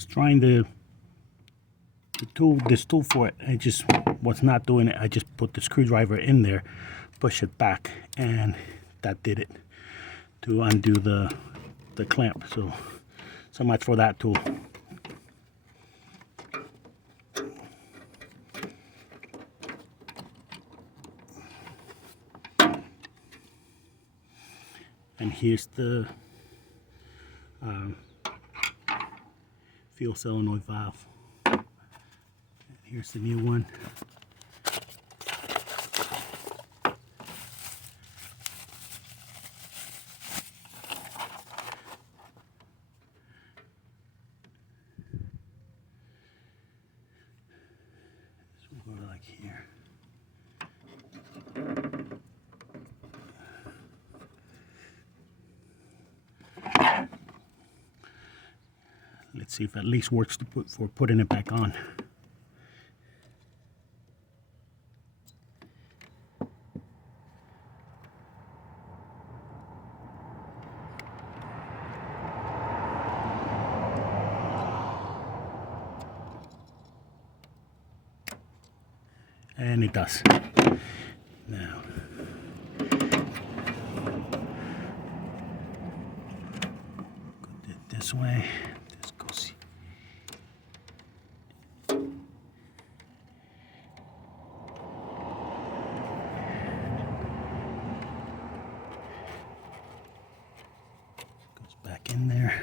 was trying the tool, this tool for it. I just was not doing it. I just put the screwdriver in there, push it back, and that did it to undo the clamp. So much for that tool. And here's the fuel solenoid valve. Here's the new one. So we'll go to like here. Let's see if it at least works to for putting it back on. And it does. Now, go this way. This goes. Goes back in there.